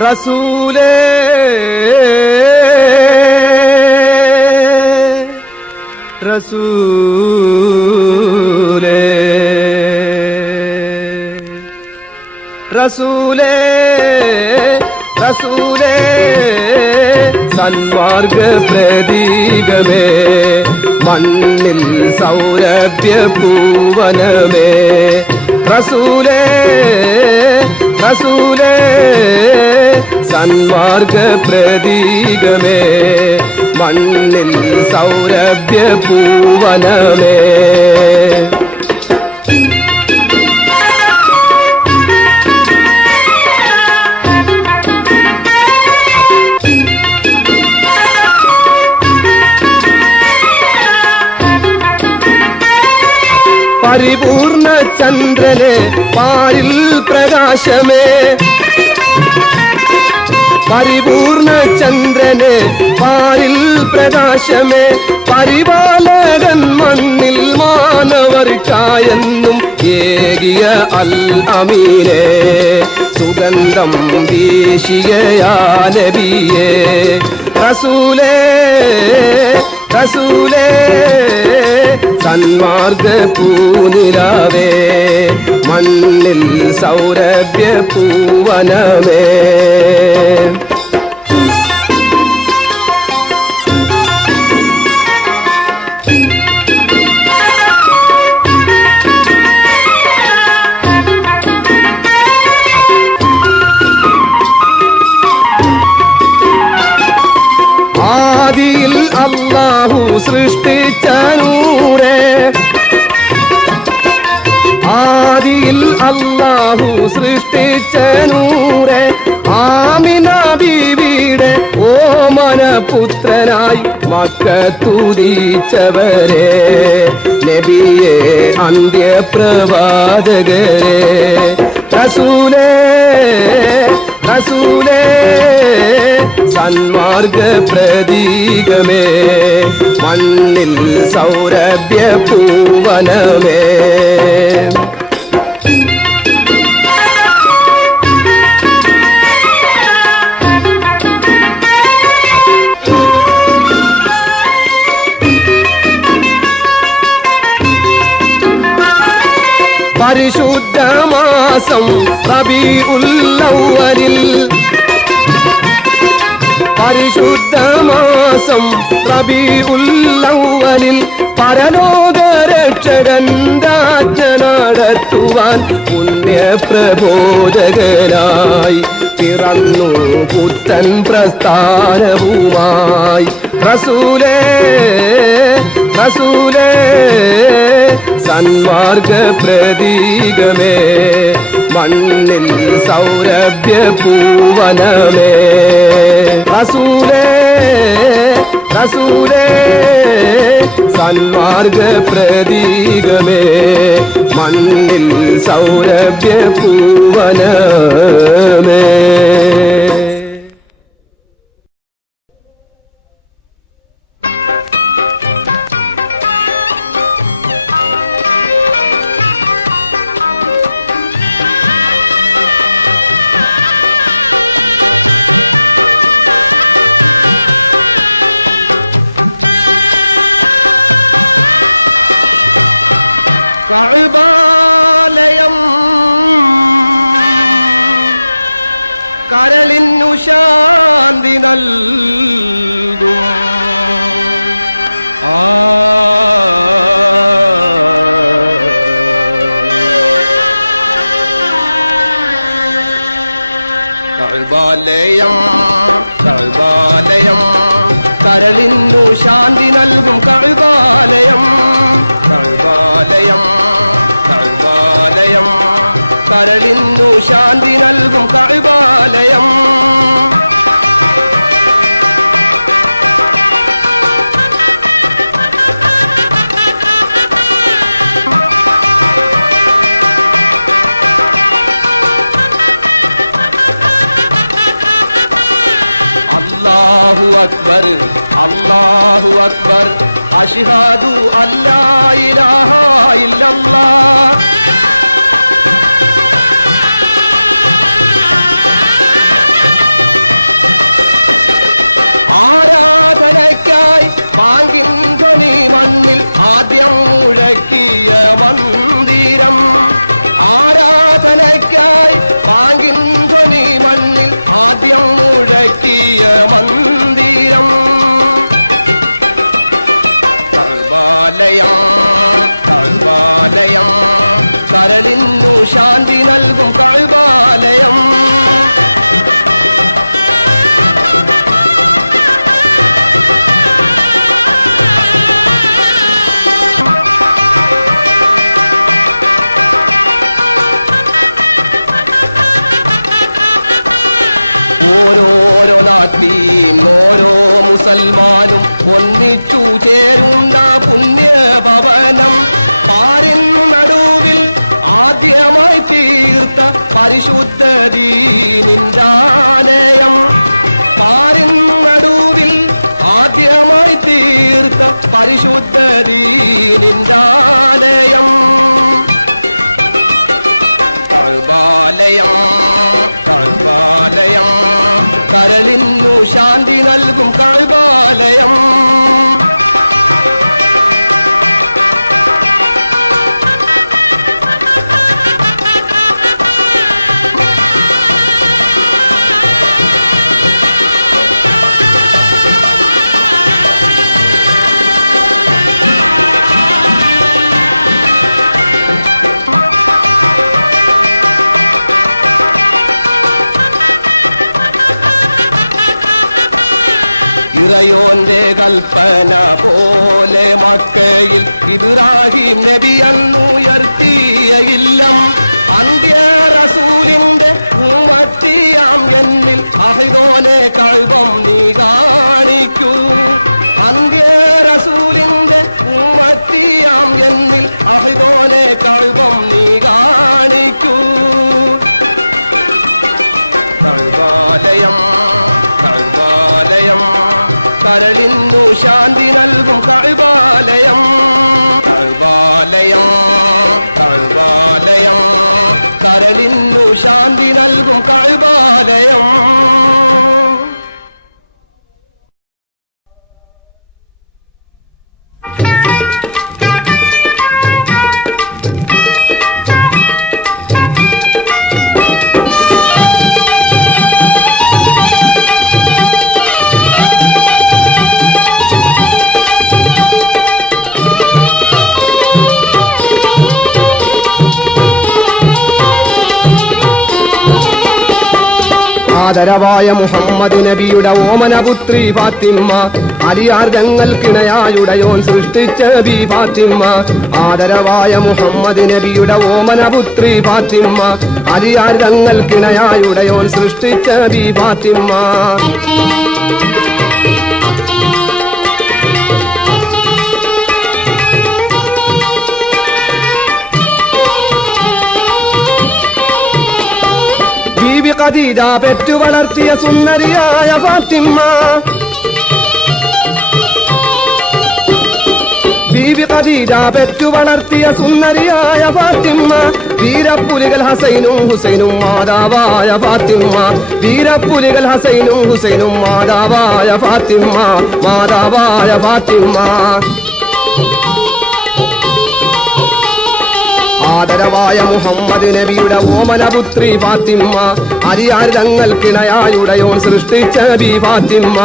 റസൂലേ റസൂലേ റസൂലേ റസൂലേ സന്മാർഗ പ്രതീകമേ മണ്ണിൽ സൗരഭ്യ പൂവനമേ റസൂലേ റസൂലേ സന്മാർഗ പ്രതീകമേ മണ്ണിൽ സൗരഭ്യ പൂവനമേ പരിപൂർണ ചന്ദ്രനെ പാരിൽ പ്രകാശമേ പരിപൂർണ ചന്ദ്രനെ പാരിൽ പ്രകാശമേ പരിപാലകൻ മണ്ണിൽ മാനവർക്കായെന്നും ഏകിയ അൽ അമീനേ സുഗന്ധം വീശിയയാ നബിയേ റസൂലേ റസൂലേ സന്മാർഗ പൂനിലാവേ മണ്ണിൽ സൗരഭ്യ പൂവനമേ ആദിയിൽ അല്ലാഹു സൃഷ്ടിച്ച നൂറേ ആദിയിൽ അല്ലാഹു സൃഷ്ടിച്ച നൂറേ ആമിന ബീവിയുടെ ഓമന പുത്രനായി മക്കത്തുദിച്ചവരെ നബിയേ അന്ത്യപ്രവാചകരെ റസൂലേ റസൂലേ സന്മാർഗ പ്രതീകമേ മണ്ണിൽ സൗരഭ്യ പൂവനമേ പരിശുദ്ധമാസം റബീഉൽ അവ്വലിൽ പരിശുദ്ധമാസം റബീഉൽ അവ്വലിൽ പരലോകരക്ഷകൻ രാജ്ഞ നടത്തുവാൻ പുണ്യപ്രബോധകനായി പിറന്നു പുത്തൻ പ്രസ്ഥാനവുമായി റസൂലേ റസൂലേ സന്മാർഗ പ്രതീകമേ മണ്ണിൽ സൗരഭ്യ പൂവനമേ റസൂലേ റസൂലേ സന്മാർഗ പ്രതീകമേ മണ്ണിൽ സൗരഭ്യ പൂവനമേ കഅബാലയം കരളിന്നു ശാന്തി നൽകും കഅബാലയം കഅബാലയം കരളിന്നു ശാന്തി നൽകും കഅബാലയം കഅബാലയം കഅബാലയം കരളിന്നു ശാന്തി നൽകും കഅബാലയം അല്ലാഹു അക്ബർ അല്ലാഹു അക്ബർ അശ്ഹദു അല്ലാ ഇലാഹ ഇല്ലല്ലാഹ് ആദ്യം മുഴക്കിയ മന്ദിരം ആരാധനയ്ക്കായി പാങ്കിൻ ധ്വനി മണ്ണിൽ ആദ്യം മുഴക്കിയ മന്ദിരം കഅബാലയം കഅബാലയം കരളിന്നു ശാന്തി നൽകും കഅബാലയം ഓരോരോ നാട്ടിൽ ഓരോ മുസൽമാനും ഒന്നിച്ചു ചേരുന്ന പുണ്യഭവനം പാരിൻ നടുവിൽ ആദ്യമായി തീർത്ത പരിശുദ്ധ ദീനിന്റെ ആലയം പാരിൻ നടുവിൽ ആദ്യമായി തീർത്ത പരിശുദ്ധ ദീനിന്റെ ആലയം കഅബാലയം കഅബാലയം കരളിന്നു ശാന്തി നൽകും കഅബാലയം ഇറയോന്റെ കൽപ്പന പോലെ മക്കയിൽ ഇബ്രാഹിം നബി അന്നുയർത്തിയ ഇല്ലം അന്ത്യ റസൂലിന്റെ ഉമ്മത്തിയാം എന്നിൽ അഹിദോനെ കഅബം നീ കാണിക്കൂ അന്ത്യ റസൂലിന്റെ ഉമ്മത്തിയാം എന്നിൽ അഹിദോനെ കഅബം നീ കാണിക്കൂ കഅബാലയം കഅബാലയം കരളിന്നു ശാന്തി നൽകും കഅബാലയം കഅബാലയം കഅബാലയം കരളിന്നു ശാന്തി നൽകും കഅബാലയം ആദരവായ മുഹമ്മദ് നബിയുടെ ഓമനപുത്രി ഫാത്തിമ്മ അലിയാർ തങ്ങൾക്കിണയായുടയോൻ സൃഷ്ടിച്ച ബി ഫാത്തിമ്മ ആദരവായ മുഹമ്മദ് നബിയുടെ ഓമനപുത്രി ഫാത്തിമ്മ അലിയാർ തങ്ങൾക്കിണയായുടയോൻ സൃഷ്ടിച്ച ബി ഫാത്തിമ്മ ഖദീജ പെറ്റു വളർത്തിയ സുന്ദരിയായ ഫാത്തിമ്മ ബീവി ഖദീജ പെറ്റു വളർത്തിയ സുന്ദരിയായ ഫാത്തിമ്മ വീരപ്പുലികൾ ഹസൈനും ഹുസൈനും മാതാവായ ഫാത്തിമ്മ വീരപ്പുലികൾ ഹസൈനും ഹുസൈനും മാതാവായ ഫാത്തിമ്മ മാതാവായ ഫാത്തിമ്മ ആദരവായ മുഹമ്മദ് നബിയുടെ ഓമനപുത്രി ഫാത്തിമ്മ അലിയാർ തങ്ങൾക്കിണയായുടയോൻ സൃഷ്ടിച്ച ബി ഫാത്തിമ്മ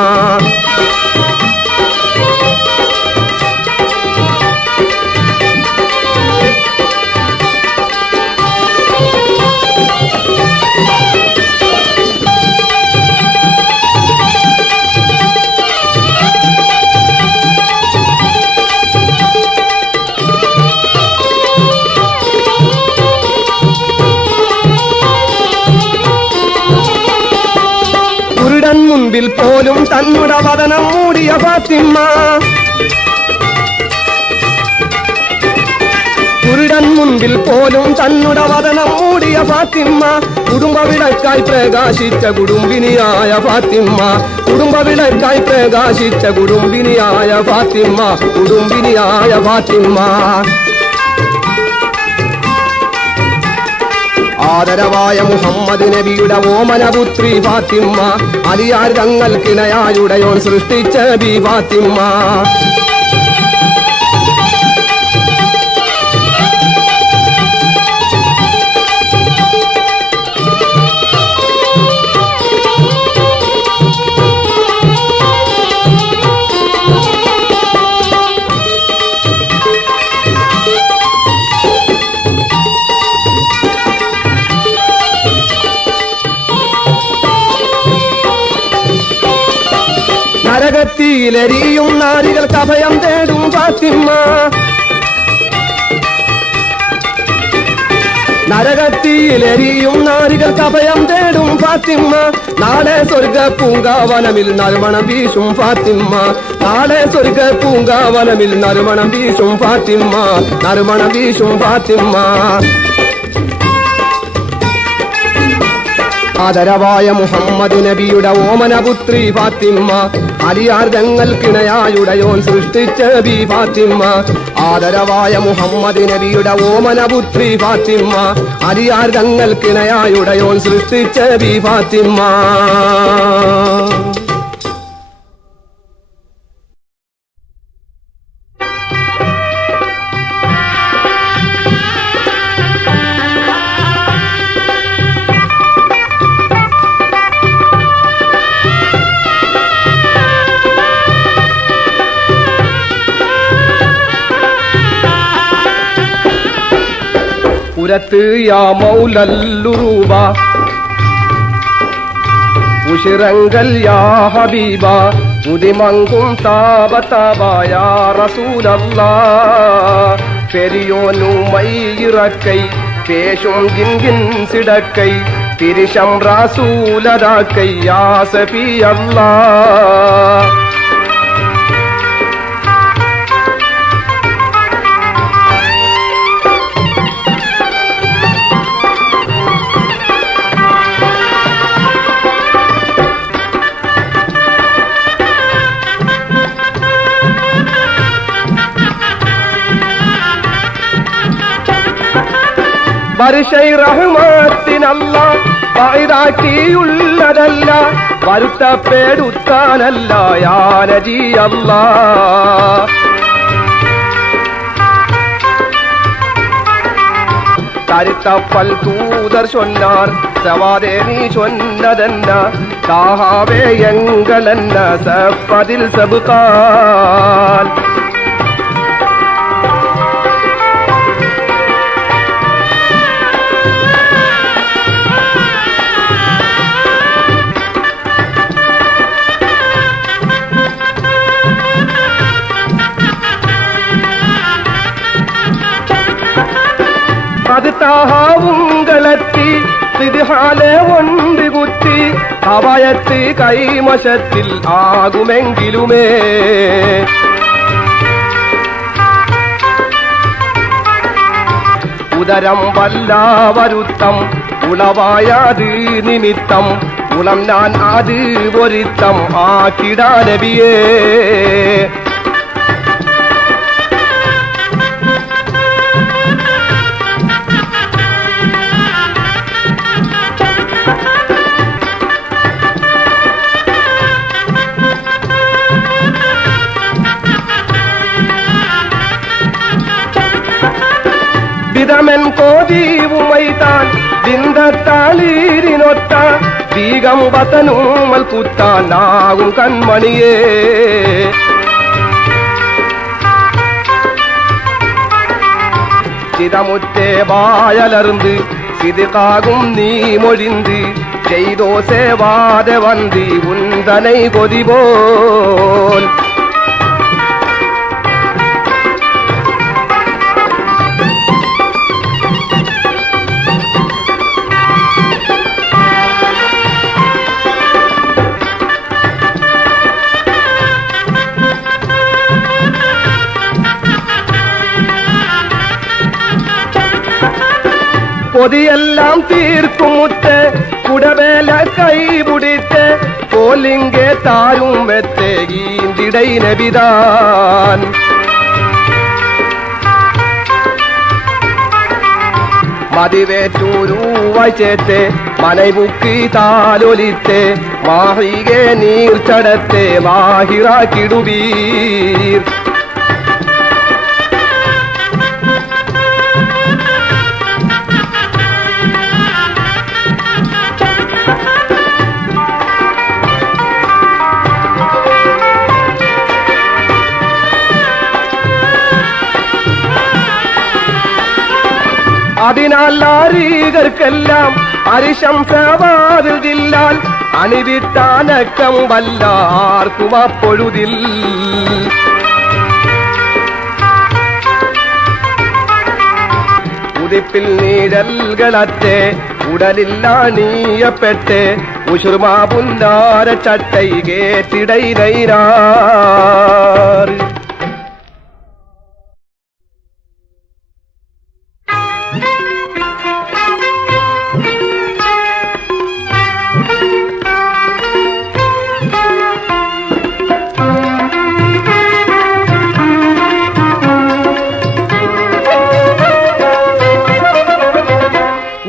മുൻപിൽ പോലും തന്നുടെ വദനം മൂടിയ ഫാത്തിമ്മ കുരുടൻ മുൻപിൽ പോലും തന്നുടെ വദനം മൂടിയ ഫാത്തിമ്മ കുടുംബവിളക്കായി പ്രകാശിച്ച കുടുംബിനിയായ ഫാത്തിമ്മ കുടുംബവിളക്കായി പ്രകാശിച്ച കുടുംബിനിയായ ഫാത്തിമ്മ കുടുംബിനിയായ ഫാത്തിമ്മ ആദരവായ മുഹമ്മദ് നബിയുടെ ഓമനപുത്രി ഫാത്തിമ്മ അലിയാർ തങ്ങൾക്കിണയായുടയോൻ സൃഷ്ടിച്ച ബി ഫാത്തിമ്മ നരകത്തിയിലെരിയും നാരികൾക്ക് അഭയം തേടും ഫാത്തിമ്മ. നരകത്തിയിലെരിയും നാരികൾക്ക് അഭയം തേടും ഫാത്തിമ്മ. നാളെ സ്വർഗ പൂങ്കാവനമിൽ നറുമണം വീശും ഫാത്തിമ്മ. നാളെ സ്വർഗ പൂങ്കാവനമിൽ നറുമണം വീശും ഫാത്തിമ്മ. നറുമണം വീശും ഫാത്തിമ്മ. ആദരവായ മുഹമ്മദ് നബിയുടെ ഓമനപുത്രി ഫാത്തിമ്മ. അലിയാർ തങ്ങൾക്കിണയായുടയോൻ സൃഷ്ടിച്ച ബി ഫാത്തിമ്മ. ആദരവായ മുഹമ്മദ് നബിയുടെ ഓമനപുത്രി ഫാത്തിമ്മ. അലിയാർ തങ്ങൾക്കിണയായുടയോൻ സൃഷ്ടിച്ച ബി ഫാത്തിമ്മ. ഉരത്ത് യാ മൗലല്ലുറൂബ ഉശിറങ്കൽ യാ ഹബീബ ഉദിമങ്കും താബ താബ യാ റസൂലല്ലാ. പെരിയോനു മൈയിറക്കൈ പേശും ഗിൻഗിൻ സിടക്കൈ തിരിശം റസൂലദാക്കൈ യാ സഫിയല്ലാ. പരിശൈ റഹ്മത്തിനല്ല വൈരാക്കിയുള്ളതല്ല വരുത്തപ്പെടുത്താനല്ല യാ നജി അല്ലാ. കരുത്തപ്പൽ തൂതർ ചൊന്നാർ സവാദേ നീ ചൊന്നതെന്ന താഹാവേ എങ്കലെന്ന സഫദിൽ സബ്കാൻ. അത് താഹാവുങ്കളത്തി വിദ്ഹാലെ ഒണ്ട് കുത്തി അവയത്ത് കൈമശത്തിൽ ആകുമെങ്കിലുമേ. ഉദരം വല്ല വരുത്തം ഉളവായത് നിമിത്തം ഉളം ഞാൻ അത് പൊരുത്തം ആക്കിടാ നബിയേ. വിതമൻ കോതീവുമൈത്താൻ വിന്തത്താളീരിനൊത്ത വീകമ്പതനുമൽ കുത്താനാകും കൺമണിയേ. ചിതമുറ്റേ വായലർന്ന് சிதுகாகும் நீ மொழிந்து செய்தோ சேவாத வந்து உந்தனை கொதிபோல் பொதியெல்லாம் தீர்க்கும் முத்த குடவேல கைபிடித்த போலிங்கே தாரும் வெத்தே ஈந்திடை நபிதான் மதிவேற்றூருவாய் சேத்தே மனைவுக்கு தாலொலித்தே மாഹികെ നീർച്ചടത്തെ മാഹിറാക്കിടുവീർ അതിനാൽ നാരീകർക്കെല്ലാം അരിശംസവാതിൽ അണിവിട്ടാനക്കം വല്ലാർക്കും അപ്പൊഴുതിൽ. ഉദിപ്പിൽ നീഴൽകളറ്റെ ഉടലില്ലാണീയപ്പെട്ട് ഉഷുർമാ പുന്നാര ചട്ടൈ കേട്ടിടൈ നൈരാർ.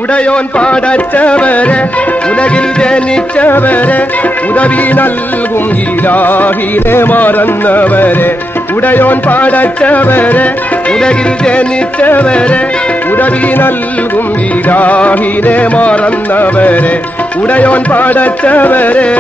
ഉടയോൻ പാടച്ചവരെ ഉലകിൽ ജനിച്ചവരെ ഉദവി നൽകും ഇലാഹിനെ മറന്നവരെ. ഉടയോൻ പാടച്ചവരെ ഉലകിൽ ജനിച്ചവരെ ഉദവി നൽകും ഇലാഹിനെ മറന്നവരെ. ഉടയോൻ പാടച്ചവരെ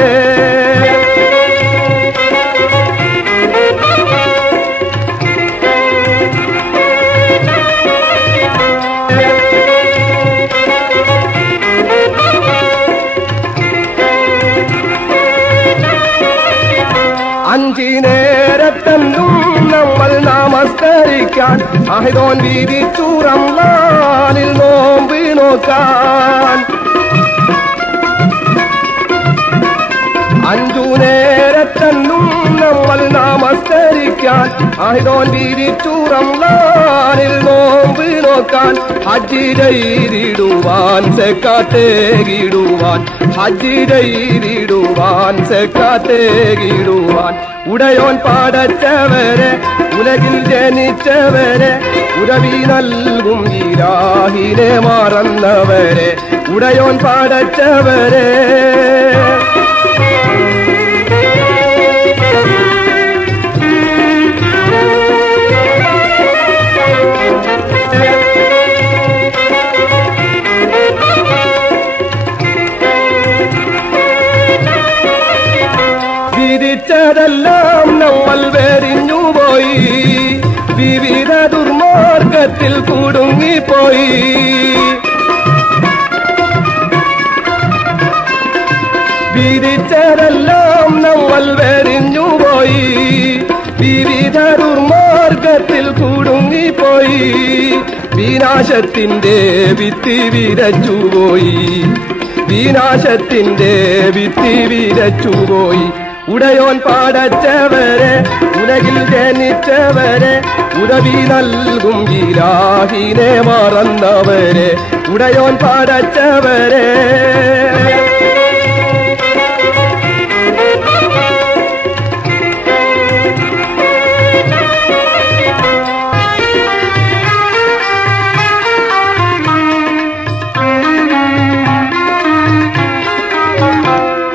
അഞ്ചിനേരത്തെന്നും നമ്മൾ നമസ്കരിക്കാൻ അഹിദോൻ വിധിച്ചു റംളാനിൽ നോമ്പ് നോക്കാൻ. അഞ്ചു നേരത്തെന്നും നമ്മൾ നമസ്കരിക്കാൻ അഹിദോൻ വിധിച്ചു റംളാനിൽ നോമ്പ് നോക്കാൻ. ഹജ്ജ് ചെയ്തിടുവാൻ സക്കാത്തേകിടുവാൻ ഹജ്ജ് ചെയ്തിടുവാൻ സക്കാത്തേകിടുവാൻ. ഉടയോൻ പാടച്ചവരെ ഉലകിൽ ജനിച്ചവരെ ഉദവി നൽകും ഇലാഹിനെ മറന്നവരെ. ഉടയോൻ പാടച്ചവരെ വിധിച്ചതെല്ലാം നമ്മൾ വെടിഞ്ഞുപോയി, വിവിധ ദുർമാർഗത്തിൽ കുടുങ്ങിപ്പോയി. വിധിച്ചതെല്ലാം നമ്മൾ വെടിഞ്ഞുപോയി, വിവിധ ദുർമാർഗത്തിൽ കുടുങ്ങിപ്പോയി. വിനാശത്തിന്റെ വിത്തി വിതച്ചുപോയി, വിനാശത്തിന്റെ വിത്തി വിതച്ചുപോയി. ഉടയോൻ പാടച്ചവരെ ഉലകിൽ ജനിച്ചവരെ ഉദവി നൽകും ഇലാഹിനെ മറന്നവരെ. ഉടയോൻ പാടച്ചവരെ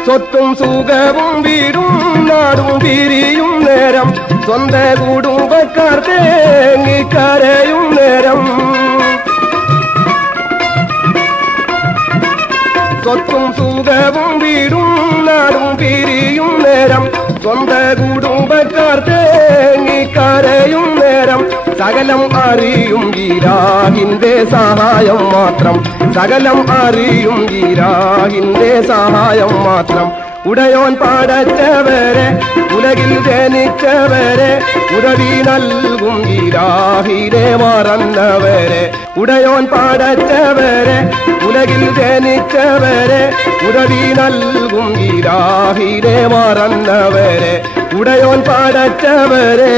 സ്വത്തും സുഖവും വീടും നാടും പിരിയും നേരം, സ്വന്ത കുടുംബക്കാർ തേങ്ങിക്കരയും നേരം. സ്വത്തും സുഖവും വീടും നാടും പിരിയും നേരം, സ്വന്ത കുടുംബക്കാർ തേങ്ങിക്കരയും നേരം. സകലം അറിയും ഇലാഹിന്റെ സഹായം മാത്രം, സകലം അറിയും ഇലാഹിന്റെ സഹായം മാത്രം. ഉടയോൻ പാടച്ചവരെ ഉലകിൽ ജനിച്ചവരെ ഉദവി നൽകും ഇലാഹിനെ മറന്നവരെ. ഉടയോൻ പാടച്ചവരെ ഉലകിൽ ജനിച്ചവരെ ഉദവി നൽകും ഇലാഹിനെ മറന്നവരെ. ഉടയോൻ പാടച്ചവരെ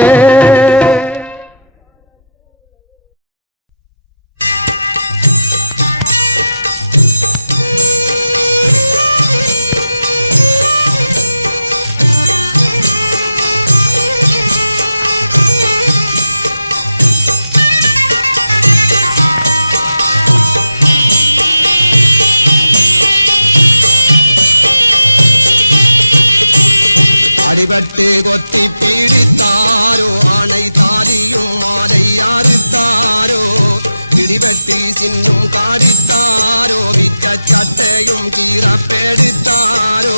அடிபட்டு கொத்தி பீடித்தாரோ, ஆணை தாலியும் மாலை அறுத்தாரோ, பிடிபட்டு சின்னும் காடித்தாரோ, விற்ற சட்டையும் கீரப்பெடுத்தாரோ.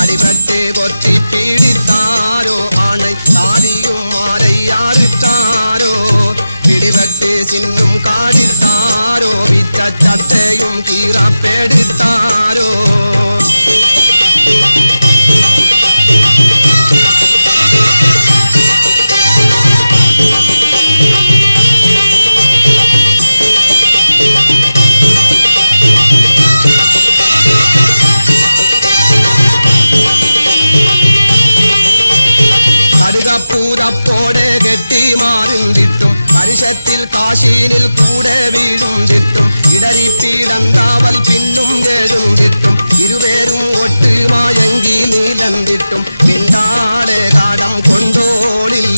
அடிபட்டு கொத்தி பீடித்தாரோ, ஆணை தாலியும் மாலை அறுத்தாரோ, பிடிபட்டு சின்னும் காடித்தாரோ, പിച്ച ചട്ടയും കീറപ്പെടുത്താരോ കടുകപ്പൂതപ്പോടെ കെട്ടി മാറിന്തിട്ടും പരിശത്തിൽ കാശീനിൽ കൂടെ വീഴുന്തിട്ടും ഇടരിപ്പീടന്താവൽ പിന്നും കേഴുന്തിട്ടും ഇരുപേരും ഒട്ടുമായങ്കി നീലന്തിട്ടും പിന്നാടെ കാടം കൊണ്ടോളിൽ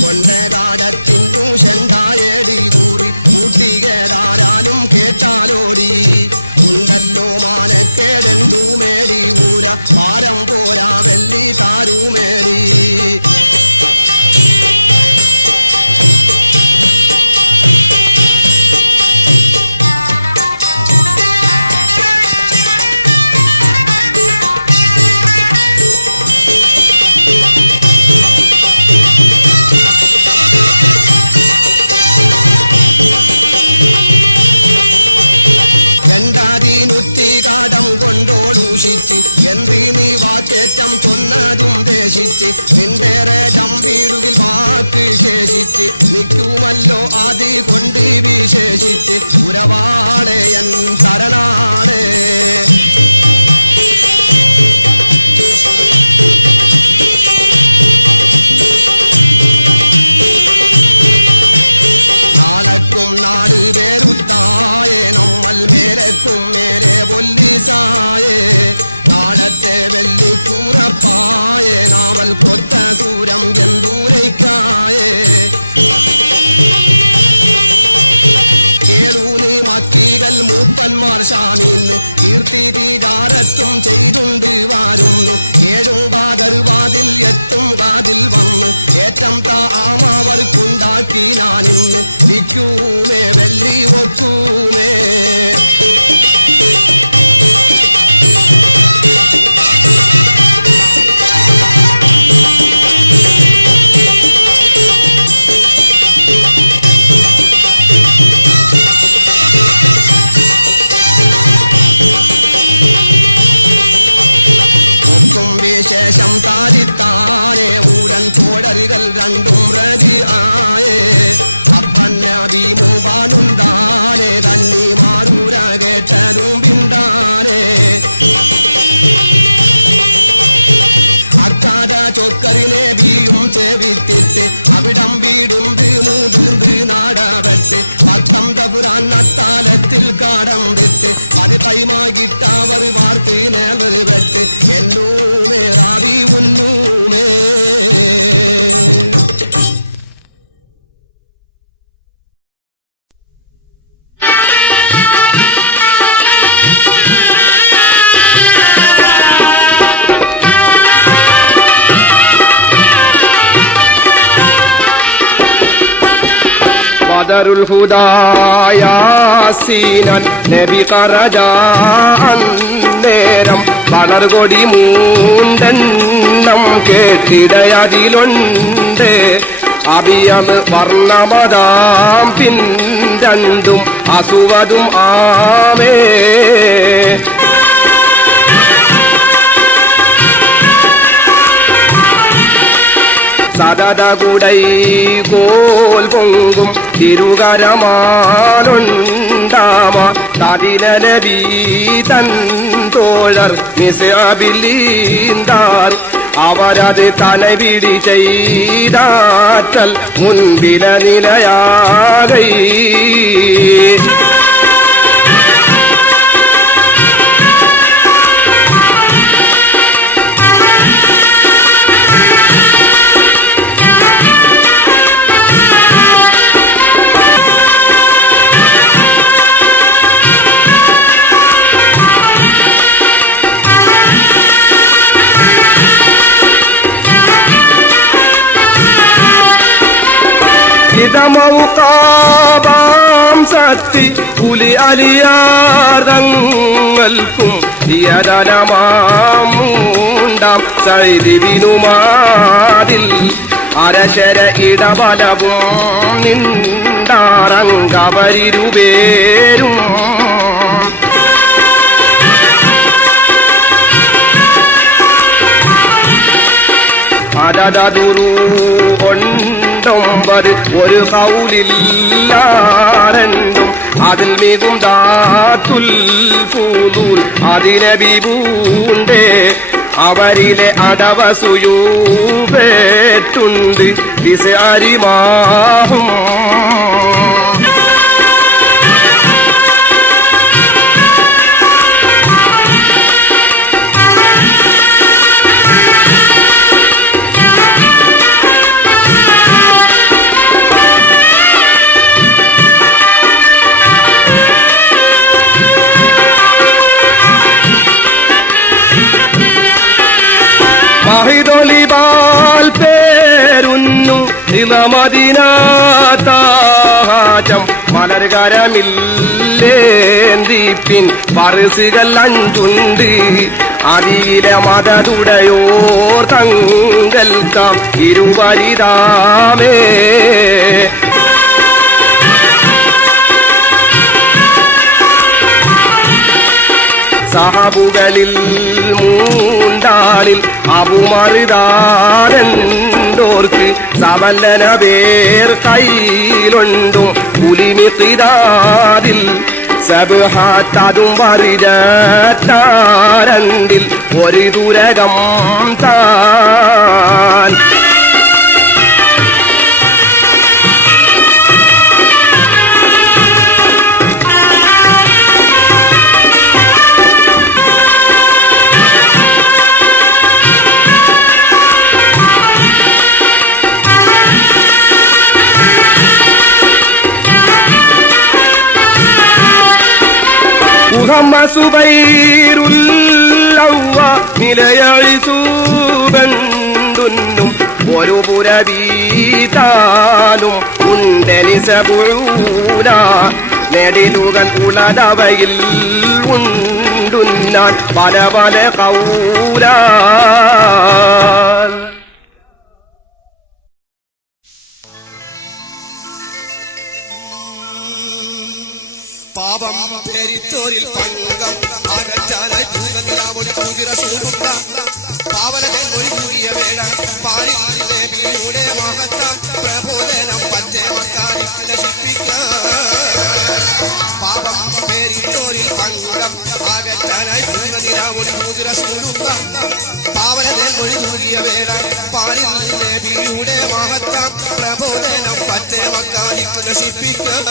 കൊണ്ടകാടത്തിന്നു ചെണ്ടായടി കൂറി കൂട്ടികേടാരാനും കേട്ടാലോടി ഉണ്ടല്ലോ മാനക്കേടെന്തു മേടി ഊര ഭാരം പോരാ വെള്ളി താരുമേടി കാടം കൊണ്ടോളൂഷിച്ച് എന്തി നീ വാക്കേറ്റം ചൊന്നതും ദേശിച്ച് നിന്റെ വീടുകിൽ വാക്ക് ശേഷിച്ച് നിൽക്കുമല്ലോ ആദി കൊണ്ട് വിശേഷിച്ച് ഉരവാളെ എൻ തരണാളെ നാളക്കും നാട് പേരുത്തായേ നമ്മൾ മേലക്കും മേലെ പൊല്ലിസായേ നാളത്തെ വെള്ളിക്കൂറപ്പായേ നാവൽ കൊത്ത ദൂരം എന്തൂരയ്ക്കായേ കേളൂനി മക്കികൾ മൂപ്പന്മാർ ശാമീന്ന് കീർത്തി തീരാരത്തും ചെയ്തുണ്ട് വാരുന്നു ഏഴും വാതിൽ എത്തും കാതിൽ വന്ന് ഏറ്റം താമാവർക്കുണ്ടാക്കി ഞാനിന്ന് വിൽക്കൂമേ വെള്ളി ഒക്കൂമേ ശേഷം താരിത്താനേ ഊടൻ തോടരുകൾ രണ്ടും റതി ആയേ അപ്പന്നബിമുവാനുണ്ടാനേ കന്നി മാറൂര കേട്ടതും പിണ്ടാനേ അക്കാത ചൊക്കറിനെ ബിയും ചെവിത്തിട്ട് അവിടം വീടുണ്ട് മൂതുണ്ട് നാടവട്ട് പക്ഷം തപുരാൻ നത്താലത്തിൽ കാടം വിട്ട് അത് കൈമാകിട്ടവർ വാർത്ത് നേവർ വെട്ട് എന്നൂമേ റാവി ഉന്നൂമേ ബദറുൽ ഹുദായാസീനൻ നബി ഖറജാന്നേരം വളർകൊടി മൂണ്ടെണ്ണം കേട്ടിടയതിലുണ്ട് അബിയം വർണ്ണമതാം പിൻരണ്ടും അസുവതും ആമേ സദതകുടൈ കോൽ പൊങ്കും തിരുകരമാലുണ്ടാമ തടിനബീ തൻ തോഴർ മിസ്അബിലീന്താർ അവരത് തലവിടി ചെയ്താറ്റൽ മുൻപില നിലയാകൈ ഇതമൗകാബാം സത്തി പുലി അലിയാർദങ്ങൾക്കും ിയരമാം മൂണ്ടാം ചൈതിവിനുമാതിൽ അരശര ഇടബലവും നിണ്ടാറങ്കവരിരുപേരും അതതുരു കൊണ്ടൊമ്പത് ഒരു കൗലില്ലാരണ്ടും അതിൽ മികും ദാത്തുൽ ഫുദൂൽ അതിനബിബൂണ്ടേ അവരിലെ അടവസുയൂപേട്ടുണ്ട് ദിശാരിമാഹും മഹിദൊലിബാൽ പേരുന്നു മദീനാതാജം മലർകരമില്ലേന്തിപ്പിൻ പറിസുകൾ അഞ്ചുണ്ട് അതിലെ മതതുടയോർ തങ്കൽക്കാം ഇരുവരിതാമേ സഹബുകളിൽ മൂണ്ടാളിൽ അബുമറുദാരണ്ടോർക്ക് സവല്ലന പേർ കയ്യിലുണ്ടും പുലിമിത്തിതാതിൽ സബ്ഹാത്തതും വറിജത്താരണ്ടിൽ ഒരു ദുരകം താൻ സുബൈറുല്ലവ്വ നിലയഴിസൂബണ്ടുന്നും ഒരു പുരവീതാനും ഉണ്ടെനിസപുഴൂന നെടിലുകൾ ഉളതവയിൽ ഉണ്ടുന്നാൻ പല പല കൗല പാപം പെരിത്തോരിൽ പങ്കം അകറ്റാനായി പൂർണ്ണനിലാവൊളി തൂകി റസൂലുള്ള പാവനത്തെ മൊഴി കൂടിയ വേള പാലിൽ നബിയുടെ മഹത്ത പ്രബോധനം പറ്റേ മക്കാരി നശിപ്പിക്കാൻ പാപം പെരിത്തോരിൽ പങ്കം അകറ്റാനായി പൂർണ്ണനിലാവൊളി തൂകി റസൂലുള്ള പാവനത്തെ മൊഴി കൂടിയ വേള പാലിൽ നബിയുടെ മഹത്ത പ്രബോധനം പറ്റേ മക്കാരി നശിപ്പിക്കാൻ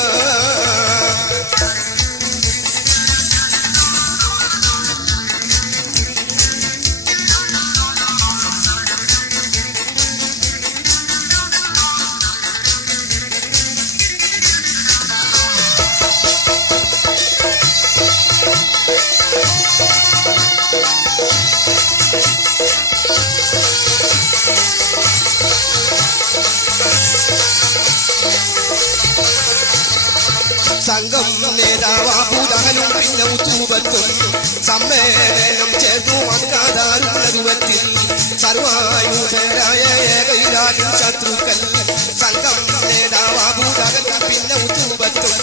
സംഘം നേതാവാബൂദഹലും പിന്നെ ഉത്തൂബത്തും സമ്മേളനം ചേർന്നു മക്കാദാരുള്ളതുവത്തിൽ സർവായുധരായ ഏകൈരാജും ശത്രുക്കൾ സംഘം നേതാവാബൂദഹലും പിന്നെ ഉത്തൂബത്തും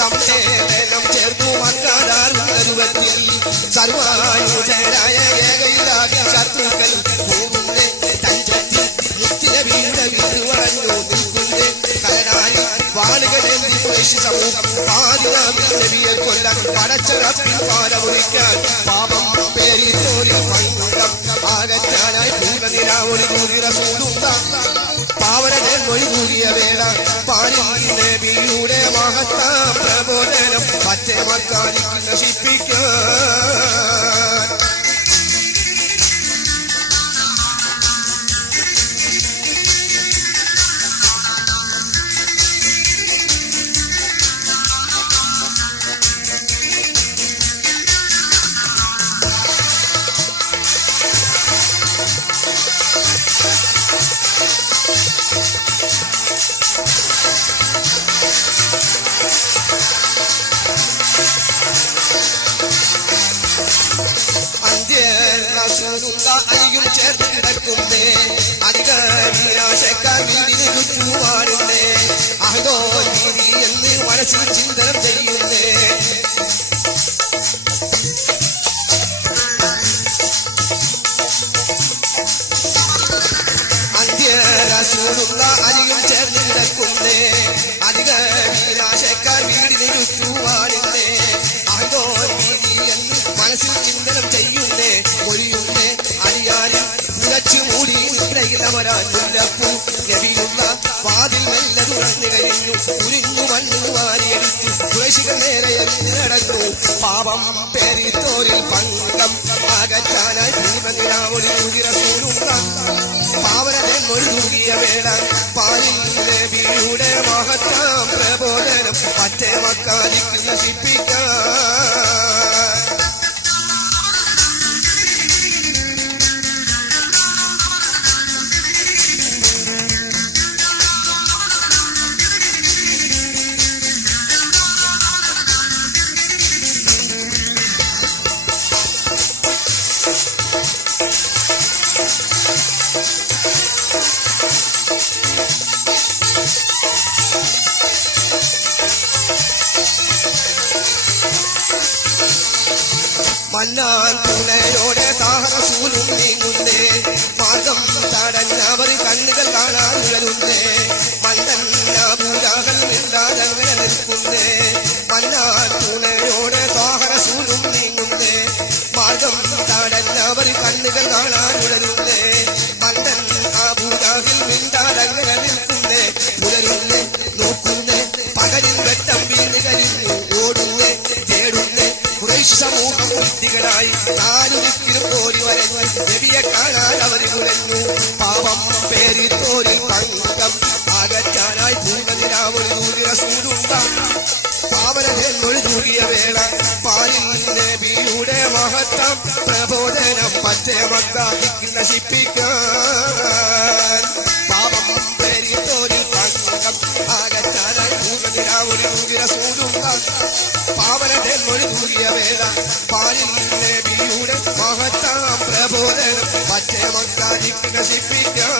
സമ്മേളനം ചേർന്നു മക്കാദാരുള്ളതുവത്തിൽ സർവായുധരായ ഏകൈരാജും ശത്രുക്കൾ പോകുന്നേ തഞ്ചത്തിൽ മുത്തിര വീട് വീടുവളഞ്ഞു നിൽക്കുന്നേ കരനാരി വാളുകളെന്തി സമൂഹം നബിയെ കൊല്ലാൻ പടച്ചറപ്പിൽ പാലമൊഴിക്കാൻ പാപം പേരിൽ തോരിൽ പങ്കം ആകറ്റാനായി പൂർണ്ണനിലാവൊളി തൂകി റസൂലുള്ള പാവനത്തെ മൊഴി കൂടിയ വേള പാലിൽ നബിയുടെ മഹത്ത പ്രബോധനം പറ്റേ മക്കാരിക്ക് നശിപ്പിക്കാൻ അധിക വിനാശക്കാർ പാപം പെരിത്തോരിൽ പങ്കം അകറ്റാനായി പൂർണ്ണനിലാവൊളി റസൂലുള്ളാ പാവനതൻ മൊഴി തൂകിയ വേള പാലിൽ നബിയുടെ മഹത്താം പ്രബോധനം മറ്റേ മക്കാതിക്ക് നശിപ്പിക്കാൻ മന്നാൻ തുണയോടെ താഹറസൂലും നീങ്ങുന്നേ മാർഗം തടഞ്ഞവർ കണ്ണുകൾ കാണാൻ ഉഴലുന്നേ മണ്ടൻ അബൂജഹൽ മിണ്ടാതങ്ങനെ നിൽക്കുന്നേ മന്നാൻ തുണയോടെ താഹറസൂലും നീങ്ങുന്നേ മാർഗം തടഞ്ഞവർ കണ്ണുകൾ കാണാൻ ഉഴലുന്നേ മണ്ടൻ അബൂജഹൽ മിണ്ടാതങ്ങനെ നിൽക്കുന്നേ പുലരുന്നേ നോക്കുന്നേ പകലിൽ വെട്ടം വീണ് കരിഞ്ഞു ഓടുന്നേ തേടുന്നേ ഖുറൈശ് സമൂഹം വിദ്യകളായി നാലു ദിക്കിലും ഓടി വരഞ്ഞു നബിയെ കാണാൻ അവർ മുഴഞ്ഞു പാപം പേരിത്തോരിൽ പങ്കം അകറ്റാനായി പൂർണ്ണനിലാവൊളി റസൂലുള്ളാ പാവനതൻ മൊഴി തൂകിയ വേള പാലിൽ നബിയുടെ മഹത്താം പ്രബോധനം മറ്റേ മക്കാതിക്ക് നശിപ്പിക്കാൻ പാപം പേരിത്തോരിൽ പങ്കം അകറ്റാനായി പൂർണ്ണനിലാവൊളി റസൂലുള്ളാ പാവനതൻ മൊഴി തൂകിയ വേള പാലിൽ നബിയുടെ മഹത്താം പ്രബോധനം മറ്റേ മക്കാതിക്ക് നശിപ്പിക്കാൻ